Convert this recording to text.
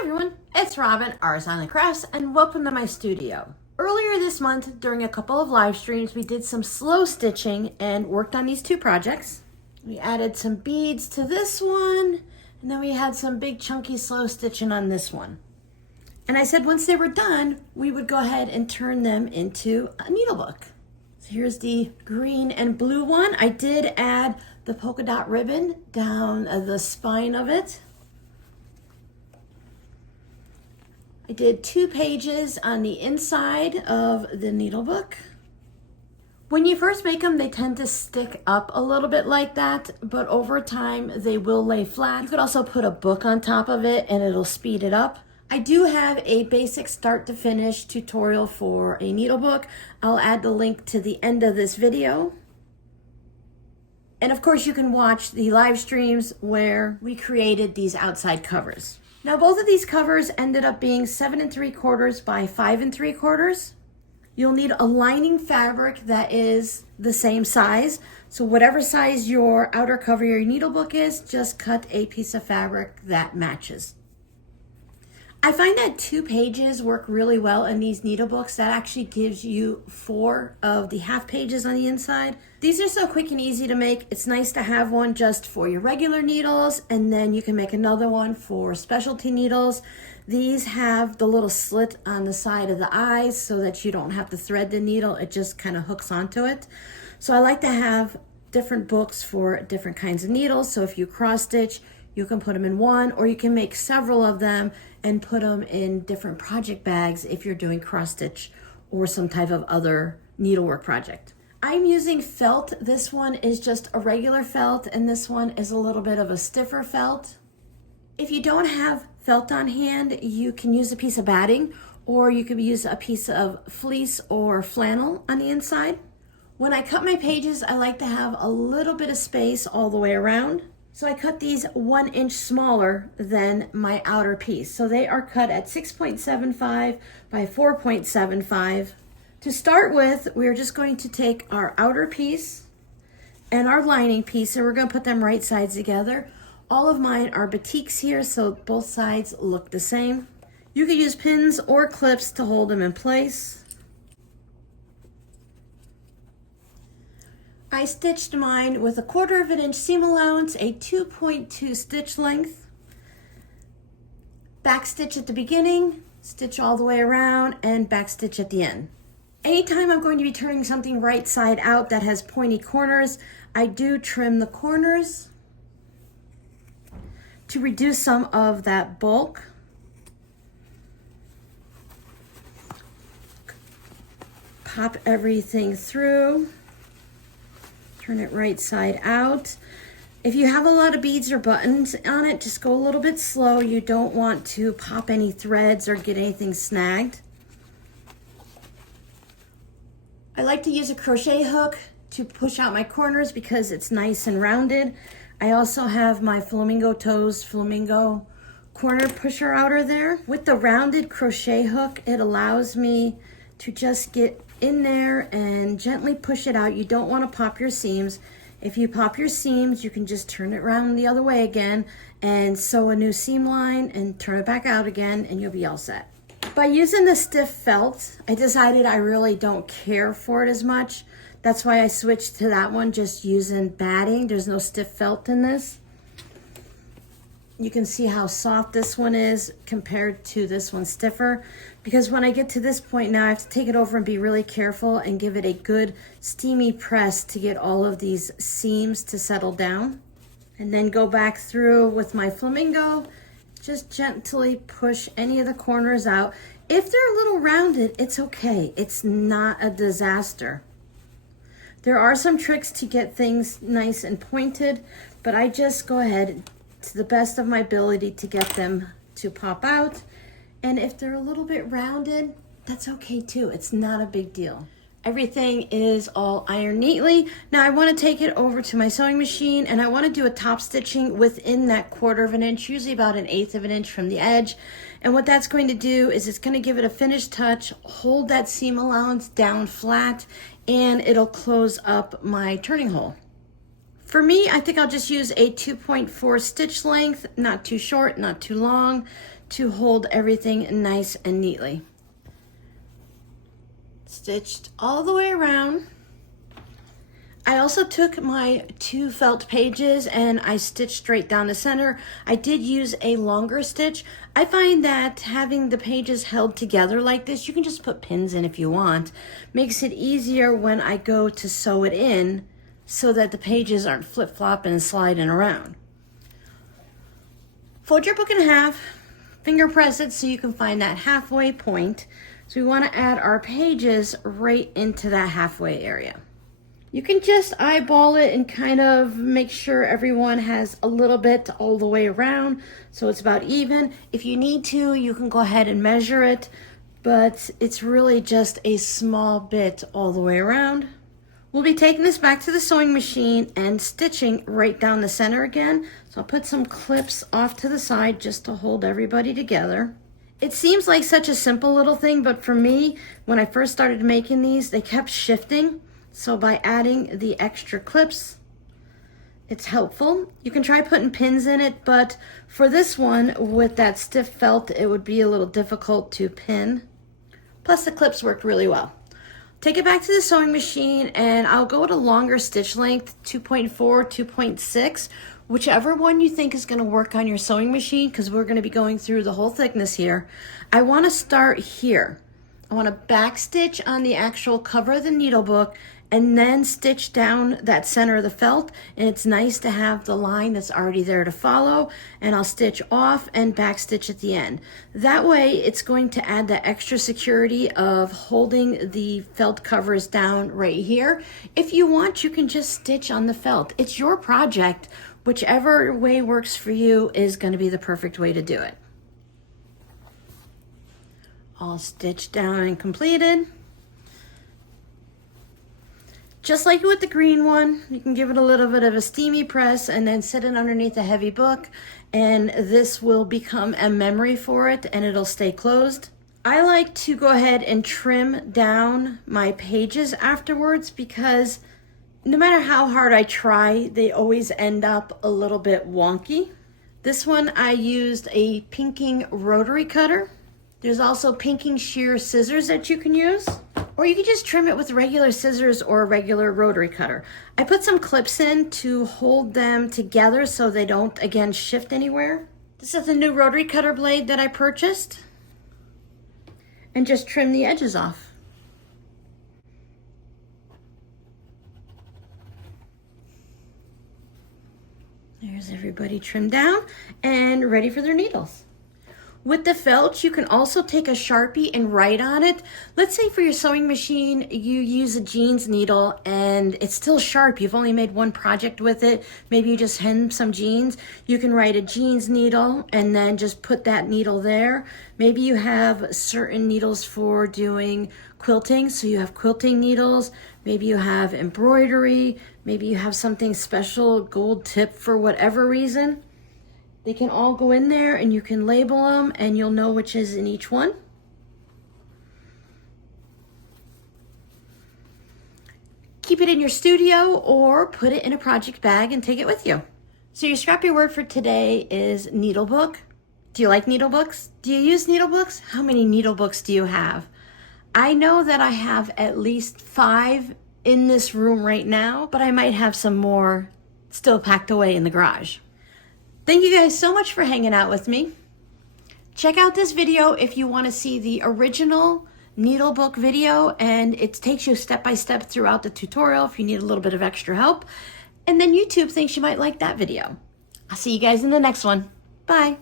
everyone, it's Robin, R's on the Crafts, and welcome to my studio. Earlier this month, during a couple of live streams, we did some slow stitching and worked on these two projects. We added some beads to this one, and then we had some big chunky slow stitching on this one. And I said once they were done, we would go ahead and turn them into a needlebook. So here's the green and blue one. I did add the polka dot ribbon down the spine of it. I did 2 pages on the inside of the needlebook. When you first make them, they tend to stick up a little bit like that, but over time they will lay flat. You could also put a book on top of it and it'll speed it up. I do have a basic start to finish tutorial for a needlebook. I'll add the link to the end of this video. And of course you can watch the live streams where we created these outside covers. Now both of these covers ended up being 7 3/4 by 5 3/4. You'll need a lining fabric that is the same size. So whatever size your outer cover your needlebook is, just cut a piece of fabric that matches. I find that 2 pages work really well in these needlebooks. That actually gives you 4 of the half pages on the inside. These are so quick and easy to make. It's nice to have one just for your regular needles, and then you can make another one for specialty needles. These have the little slit on the side of the eyes so that you don't have to thread the needle. It just kind of hooks onto it. So I like to have different books for different kinds of needles. So if you cross stitch, you can put them in one, or you can make several of them and put them in different project bags if you're doing cross stitch or some type of other needlework project. I'm using felt. This one is just a regular felt, and this one is a little bit of a stiffer felt. If you don't have felt on hand, you can use a piece of batting, or you could use a piece of fleece or flannel on the inside. When I cut my pages, I like to have a little bit of space all the way around. So I cut these 1 inch smaller than my outer piece. So they are cut at 6.75 by 4.75. To start with, we're just going to take our outer piece and our lining piece, and we're going to put them right sides together. All of mine are batiks here, so both sides look the same. You could use pins or clips to hold them in place. I stitched mine with a 1/4 inch seam allowance, a 2.2 stitch length. Back stitch at the beginning, stitch all the way around, and back stitch at the end. Anytime I'm going to be turning something right side out that has pointy corners, I do trim the corners to reduce some of that bulk. Pop everything through. Turn it right side out. If you have a lot of beads or buttons on it, just go a little bit slow. You don't want to pop any threads or get anything snagged. I like to use a crochet hook to push out my corners because it's nice and rounded. I also have my flamingo toes, flamingo corner pusher outer there. With the rounded crochet hook, it allows me to just get in there and gently push it out. You don't want to pop your seams. If you pop your seams, you can just turn it around the other way again and sew a new seam line and turn it back out again, and you'll be all set. By using the stiff felt, I decided I really don't care for it as much. That's why I switched to that one, just using batting. There's no stiff felt in this. You can see how soft this one is compared to this one stiffer, because when I get to this point now, I have to take it over and be really careful and give it a good steamy press to get all of these seams to settle down. And then go back through with my flamingo, just gently push any of the corners out. If they're a little rounded, it's okay. It's not a disaster. There are some tricks to get things nice and pointed, but I just go ahead to the best of my ability to get them to pop out. And if they're a little bit rounded, that's okay too. It's not a big deal. Everything is all ironed neatly. Now I want to take it over to my sewing machine, and I want to do a top stitching within that 1/4 inch, usually about 1/8 inch from the edge. And what that's going to do is it's going to give it a finished touch, hold that seam allowance down flat, and it'll close up my turning hole. For me, I think I'll just use a 2.4 stitch length, not too short, not too long. to hold everything nice and neatly. Stitched all the way around. I also took my 2 felt pages and I stitched straight down the center. I did use a longer stitch. I find that having the pages held together like this, you can just put pins in if you want, makes it easier when I go to sew it in so that the pages aren't flip-flopping and sliding around. Fold your book in half, finger press it so you can find that halfway point. So we want to add our pages right into that halfway area. You can just eyeball it and kind of make sure everyone has a little bit all the way around so it's about even. If you need to, you can go ahead and measure it, but it's really just a small bit all the way around. We'll be taking this back to the sewing machine and stitching right down the center again. So I'll put some clips off to the side just to hold everybody together. It seems like such a simple little thing, but for me, when I first started making these, they kept shifting. So by adding the extra clips, it's helpful. You can try putting pins in it, but for this one, with that stiff felt, it would be a little difficult to pin. Plus the clips worked really well. Take it back to the sewing machine and I'll go with a longer stitch length, 2.4, 2.6, whichever one you think is gonna work on your sewing machine, because we're gonna be going through the whole thickness here. I wanna start here. I wanna back stitch on the actual cover of the needle book and then stitch down that center of the felt. And it's nice to have the line that's already there to follow, and I'll stitch off and back stitch at the end. That way it's going to add that extra security of holding the felt covers down right here. If you want, you can just stitch on the felt. It's your project. Whichever way works for you is going to be the perfect way to do it. All stitched down and completed. Just like with the green one, you can give it a little bit of a steamy press and then set it underneath a heavy book, and this will become a memory for it and it'll stay closed. I like to go ahead and trim down my pages afterwards because no matter how hard I try, they always end up a little bit wonky. This one I used a pinking rotary cutter. There's also pinking shear scissors that you can use, or you can just trim it with regular scissors or a regular rotary cutter. I put some clips in to hold them together so they don't, again, shift anywhere. This is the new rotary cutter blade that I purchased, and just trim the edges off. There's everybody trimmed down and ready for their needles. With the felt, you can also take a Sharpie and write on it. Let's say for your sewing machine, you use a jeans needle and it's still sharp. You've only made one project with it. Maybe you just hem some jeans. You can write a jeans needle and then just put that needle there. Maybe you have certain needles for doing quilting, so you have quilting needles. Maybe you have embroidery. Maybe you have something special, gold tip for whatever reason. They can all go in there and you can label them and you'll know which is in each one. Keep it in your studio or put it in a project bag and take it with you. So your scrappy word for today is Needlebook. Do you like Needlebooks? Do you use Needlebooks? How many Needlebooks do you have? I know that I have at least 5 in this room right now, but I might have some more still packed away in the garage. Thank you guys so much for hanging out with me. Check out this video if you want to see the original Needlebook video, and it takes you step by step throughout the tutorial if you need a little bit of extra help. And then YouTube thinks you might like that video. I'll see you guys in the next one. Bye.